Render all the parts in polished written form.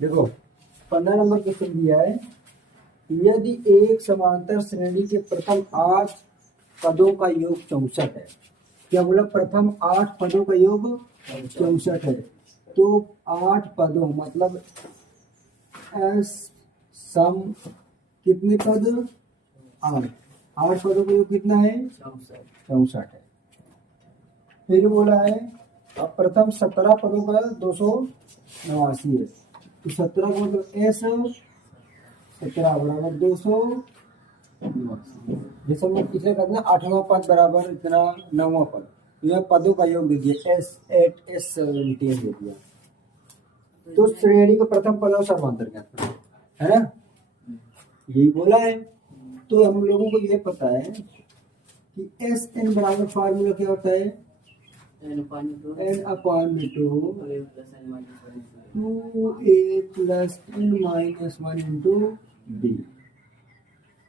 देखो 15 number question दिया है, यदि एक समांतर श्रेणी के प्रथम 8 पदों का योग 64 है। क्या बोला? प्रथम 8 पदों का योग 64 है। तो 8 पदों मतलब एस सम कितने पद? 8 पदों का योग कितना है? 64 है। फिर बोला है अब प्रथम 17 पदों का 289 है। तो 17 का मतलब एस 17 बराबर 289। जैसे हम पिछले करते हैं 8वां पद बराबर इतना 9वां पद, यह पदों का योग दे दिया S8 S17 दे दिया। तो श्रेणी का प्रथम पद और समांतर ज्ञात करो, है ना? यही बोला है। तो हम लोगों को ये पता है कि एस एन बराबर फार्मूला क्या होता है? n upon 2 2a plus n minus 1 into d।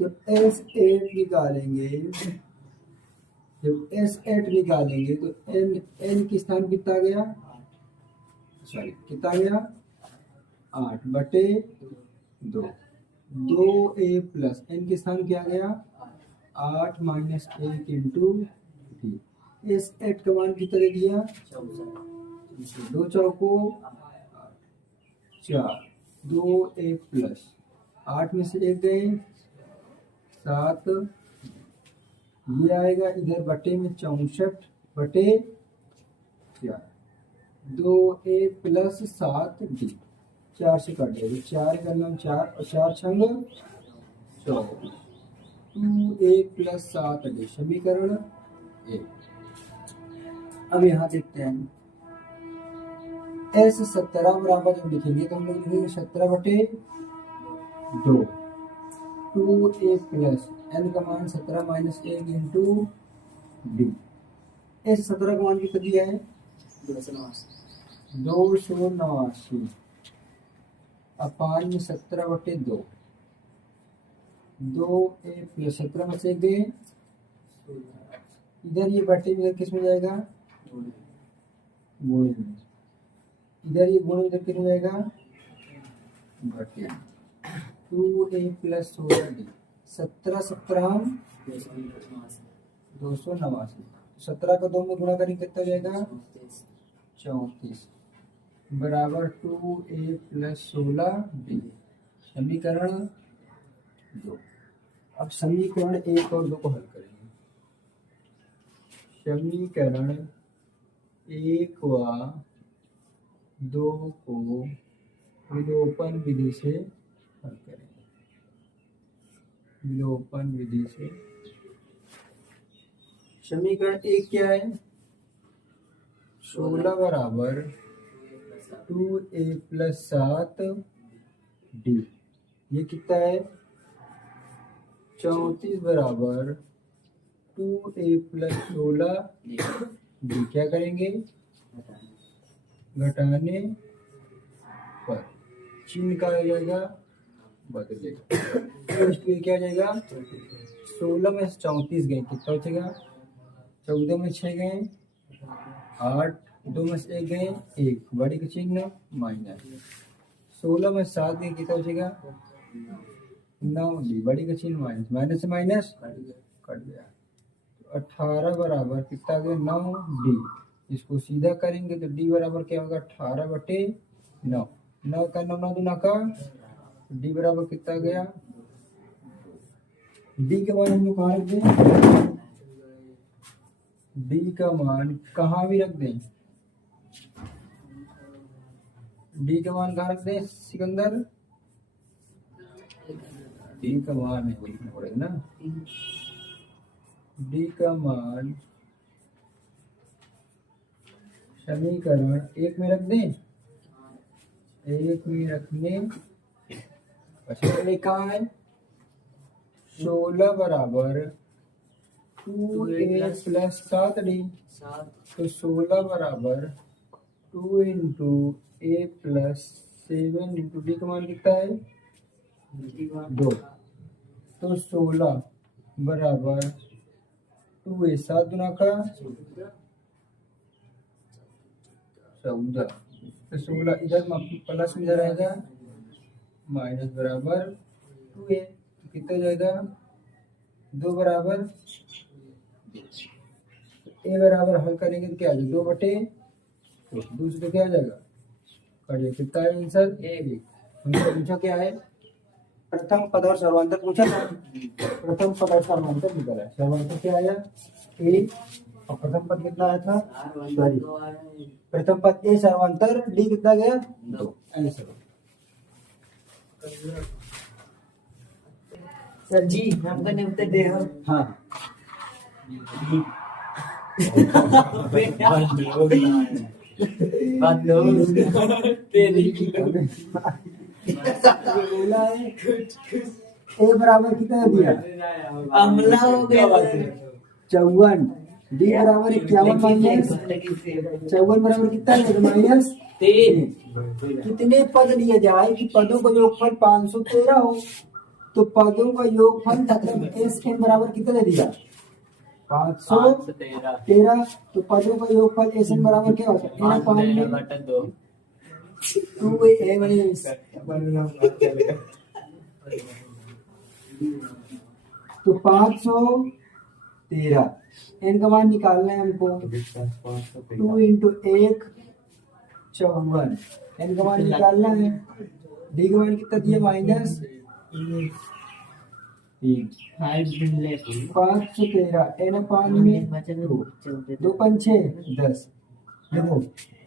तो S8 निकालेंगे, जब S8 निकालेंगे तो n की स्थान कितना गया? सॉरी कितना गया? 8/2। 2a प्लस n के स्थान क्या गया? 8 माइनस 1 इंटू d। S8 का मान कितना दे दिया? 2 चौको 4, 2a प्लस 8 में से 1 गए 7, ये आएगा इधर बटे में 64/4, 2a प्लस 7d। 4 से कट जाएगा, 4 का नाम 4 और 4 छंग 24, 2a प्लस 7d समीकरण 1। अब यहाँ देखते हैं S 17 बराबर जब लिखेंगे तो हम लोग लिखेंगे 17/2, 2a प्लस n का मान 17 माइनस 1 इंटू डी। S 17 का मान कितना दिया है? 289 अपान में 17/2, 2a प्लस 17 में से 1 गए, इधर ये बटे में किस में जाएगा? गुणे में। इधर ये गुणे इधर किस में जाएगा? बटे। 2a प्लस 16d, 17 17 289, 17 का 2 में गुणा करेंगे कितना जाएगा? 34 बराबर 2a प्लस 16d समीकरण 2। अब समीकरण 1 और 2 को हल करेंगे। समीकरण 1 व 2 को विलोपन विधि से हल करेंगे। विलोपन विधि से समीकरण 1 क्या है? 16 बराबर 2a प्लस 7d, ये कितना है? 34 बराबर 2a प्लस 16d। क्या करेंगे? घटाने पर चिन्ह का आ जाएगा बदलेगा। तो क्या जाएगा? 16 में 34 गए कितना बचेगा? 14 में 6 गए 8, 2 में से 1 गए 1, बड़ी का चिन्ह माइनस। 16 में 7 गए कितना बचेगा? 9d, बड़ी का चिन्ह माइनस, माइनस से माइनस कट गया। 18 बराबर कितना गया? 9d। इसको सीधा करेंगे तो d बराबर क्या होगा? 18/9, 9 का 9 9 का d बराबर कितना गया? d का मान हम लोग कहाँ रख दें? d का मान कहाँ भी रख दें? d का मान कहाँ रख दें सिकंदर? d का मान है लिखना पड़ेगा ना। d का मान समीकरण 1 में रख दें। 1 में रखने कहाँ है? 16 बराबर 2a प्लस 7d, तो 16 बराबर 2 into a plus 7 into D का मान कितना है? 2। तो 16 बराबर 2a 7 गुना का 14, तो 16 इधर प्लस में इधर आएगा माइनस बराबर 2a, तो कितना हो जाएगा 2 बराबर a बराबर हल करेंगे तो क्या आ जाएगा 2 बटे दूसरे क्या आ जाएगा करिए कितना है आंसर ए। हमने पूछा क्या है प्रथम पद और सर्वांतर पूछा था, प्रथम पद और सर्वांतर निकला है। सर्वांतर क्या आया ए और प्रथम पद कितना आया था सॉरी प्रथम पद ए सर्वांतर डी कितना गया 2 आंसर। सर जी हम कने उत्तर दे हो हाँ बात लो तेरी बोला है ए बराबर कितना दिया अमला हो गया 54, डी बराबर 51 माइनस 54 बराबर कितना है माइनस 3। कितने पद लिए जाए कि पदों का योगफल 513 हो, तो पदों का योगफल मतलब एस एन बराबर कितना दे दिया 513, तो पदों का योगफल एस एन बराबर क्या होता है 2 ए माइनस तो 513 एन का मान निकालना है हमको 2 इंटू 1 54 एन का मान निकालना है। डी का मान कितना दिया माइनस 513 एन पान में 2 5 6 10 देखो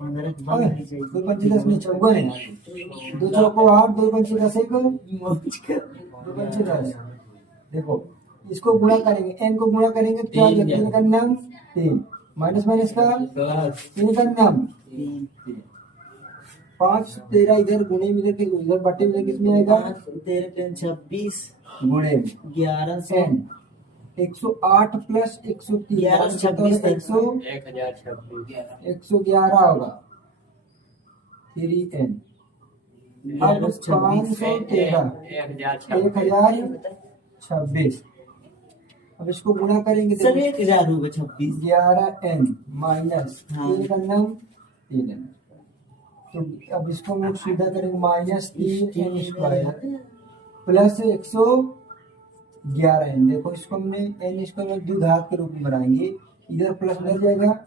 2 5 10 में 54 है 2 चौको 8 2 5 10 1 2 5 10 देखो इसको गुणा करेंगे एन को गुणा करेंगे तो क्या होगा 3 का नाम 3 माइनस माइनस का 3 का नाम 513 इधर गुणे में इधर बटे में किसमें आएगा 26 गुणे 1100 एन 108 प्लस 103 111 होगा 3 एन। अब 513 1026 अब इसको गुणा करेंगे सर 1000 होगा 26 11 एन माइनस 3 का नाम 3 एन, तो अब इसको हम लोग सीधा करेंगे minus 3 N square plus 111 N. देखो इसको हमने एन स्क्वायर द्विघात के रूप में बनाएंगे, इधर प्लस लग जाएगा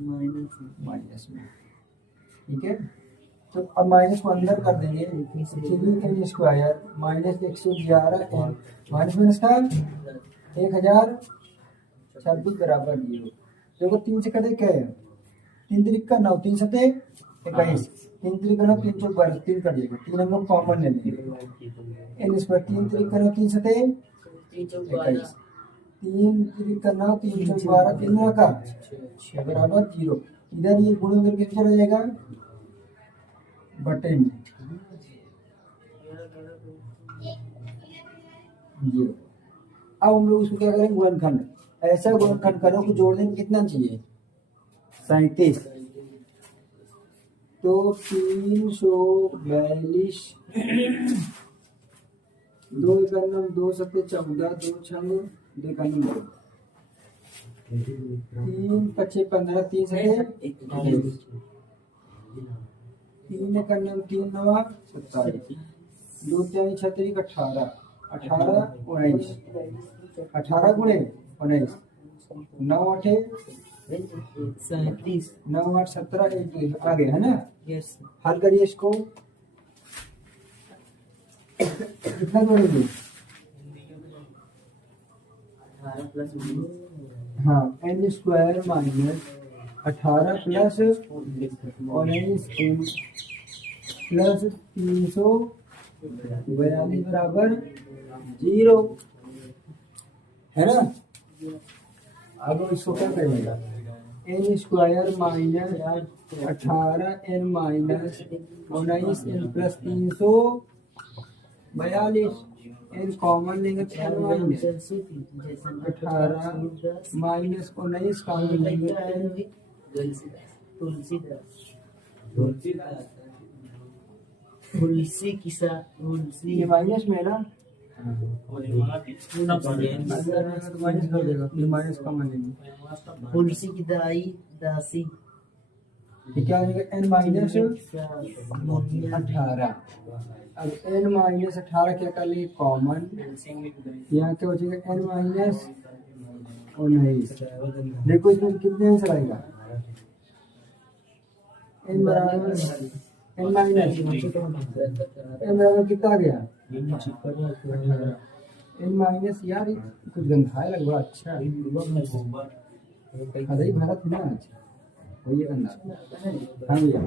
माइनस में, ठीक है। तो अब माइनस को अंदर कर देंगे 3 N square minus 111 N minus minus का 1026 बराबर 0। देखो 3 से कटे क्या है 3 त्रिक का 9 3 सते 21 3 त्रिक का 9 3 चौक 12 3 कट जाएगा 3 हम लोग कॉमन ले लेंगे एन स्क्वायर 3 त्रिक का 9 3 सते 21 3 त्रिक का 9 3 चौक 12 3 9 का 6 बराबर 0। इधर ये गुणा करके चला जाएगा बटे में 0। अब हम लोग उसको क्या करेंगे गुणनखंड, ऐसा गुणनखंड करो कि जोड़ने में कितना चाहिए 37, तो 342 2 एकम 2 सत्ते 14 2 छंग 2 एकम 2 3 पचे 15 3 सत्ते 3 एकम 3 9 27 2 4 36 18 18 19 18 गुणे 19 9 8 37 9 8 17 1 आ गया है ना। यस हल करिए इसको कितना जोड़ेंगे 18 प्लस हाँ N square minus 18 plus 19 N plus 342 बराबर 0 है ना। अब इसको क्या करेंगे N square minus 18 N minus 19 N plus 342 N common लेंगे तो 18 माइनस 19 कॉमन लेंगे तुलसी किसा तुलसी ये माइनस में है ना माइनस कर देगा ये माइनस कॉमन लेंगे तुलसी की दाई दासी ये क्या हो जाएगा एन माइनस 18 अब n माइनस 18 क्या कर लिए कॉमन, यहाँ क्या बचेगा n माइनस 19। देखो इसमें कितने आंसर आएगा, n बराबर n माइनस n बराबर कितना आ गया n माइनस, यार ये कुछ गंधा है लगभग, अच्छा अरे ही भारत है ना आज वही गंधा। हाँ भैया,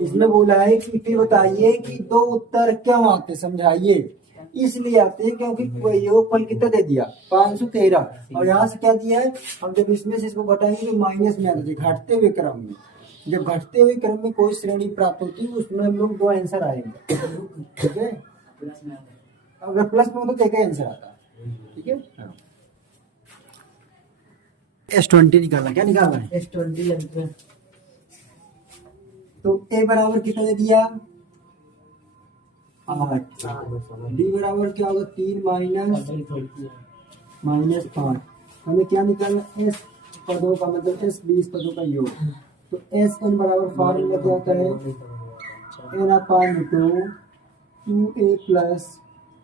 इसमें बोला है कि फिर बताइए कि दो उत्तर क्यों आते, समझाइए। इसलिए आते हैं क्योंकि योगफल कितना दे दिया 513, और यहाँ से क्या दिया है, हम जब इसमें से इसको घटाएंगे तो माइनस में आते घटते हुए क्रम में। जब घटते हुए क्रम में कोई श्रेणी प्राप्त होती है उसमें हम लोग दो आंसर आएंगे, ठीक है। अगर प्लस में हो तो क्या आंसर आता है, ठीक है। S20 निकालना, क्या निकालना है S20 लगता है। तो a बराबर कितना दे दिया 8, d बराबर क्या होगा 3 माइनस 5। हमें क्या निकालना, s पदों का मतलब s 20 पदों का योग। तो s n बराबर फॉर्मूला क्या होता है n अपान 2a plus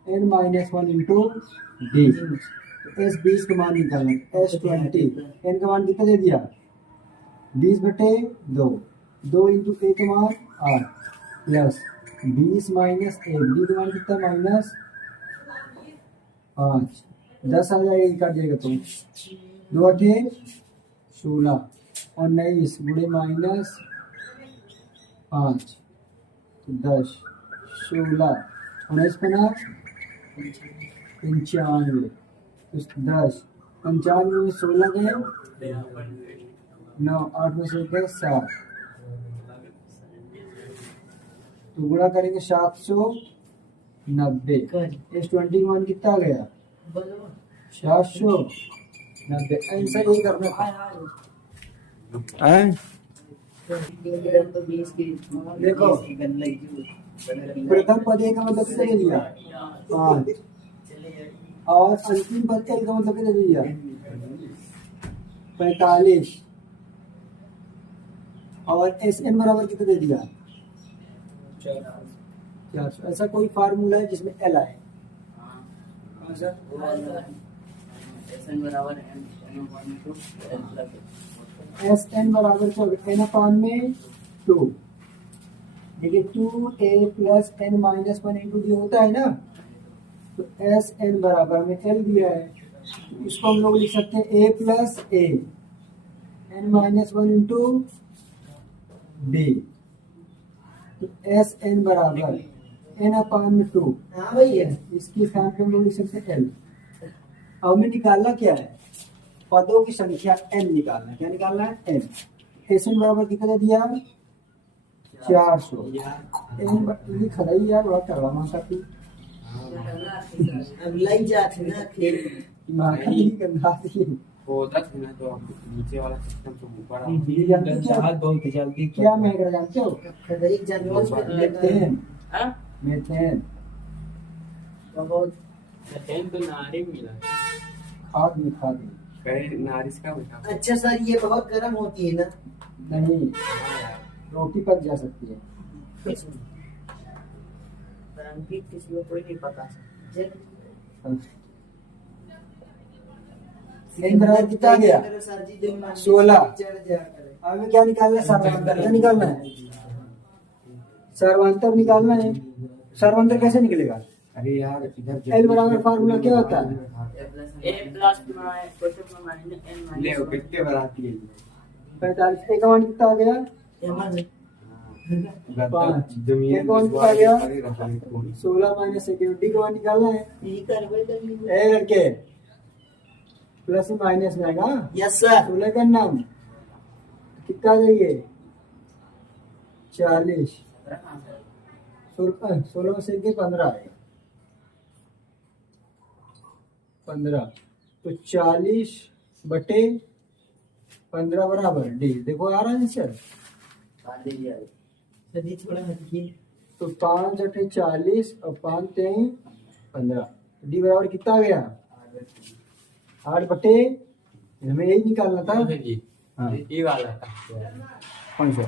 n minus 1 into D. तो s 20 का मान निकालना, s 20 n का मान कितना दे दिया 20/2, 2 इंटू a का मान 8 प्लस 20 माइनस 1, डी का मान कितना माइनस 5, 10 आ जाएगा, काट जाएगा तो 2 8 16 और 19 गुणे माइनस 5 10 16 19 पना 95, 10 95 में 16 गए 9, 8 में से गए 7, तो गुणा करेंगे 790। S20 का मान कितना आ गया 790। आंसर यही करना है। देखो प्रथम पद ए का मतलब कितना दे दिया 5, और अंतिम पद एल का मतलब कितना दे दिया 45, और एस एन बराबर कितना दे दिया 400। ऐसा कोई फार्मूला है जिसमें एल आए, एस एन बराबर क्या होगा एन अपान में 2, देखिए 2a plus n minus 1 into D होता है ना। तो एस एन बराबर हमें एल दिया है, तो इसको हम लोग लिख सकते हैं a plus A n minus 1 into D. तो एस एन बराबर n अपान में 2, हाँ भैया, इसके स्थान पे हम लोग लिख सकते हैं एल। अब हमें निकालना क्या है, पदों की संख्या n निकालना, क्या निकालना है n। एस एन बराबर कितना दिया 400, एन खदाई यार बड़ा करवा मां सकती अब लग जाते ना खेल माखन ही गंदा थी। होता था ना, तो नीचे वाला सिस्टम तो ऊपर ये जानते हो क्या बहुत जल्दी क्या महंगा जानते हो, खदाई जानवर मेथेन, मेथेन बहुत तो नारी मिला खाद में खाद में कहे नारिश का बेटा। अच्छा सर, ये बहुत गर्म होती है ना। नहीं, रोटी पक जा सकती है। किसी को कोई नहीं पता बराबर कितना आ गया 16। हमें क्या निकालना है सर्वांतर, क्या निकालना है सर्वांतर निकालना है। सर्वांतर कैसे निकलेगा, अरे यार इधर एल बराबर फार्मूला क्या होता है ले कितने बनाती है 45, एक का मान कितना आ गया 5, एक का मान कितना आ गया 16 माइनस 1, डी का मान निकालना है। ए लड़के प्लस माइनस में आएगा, यस सर। 16 का नाम कितना जाइए 40, 16 में से 15 आएगा 15, तो 40/15 बराबर डी। देखो आ रहा है आंसर, सर थोड़ा हटके तो 5 8 40 और 5 3 15, डी बराबर कितना आ गया 8 हमें यही निकालना था। जी हाँ ये वाला था कौन सा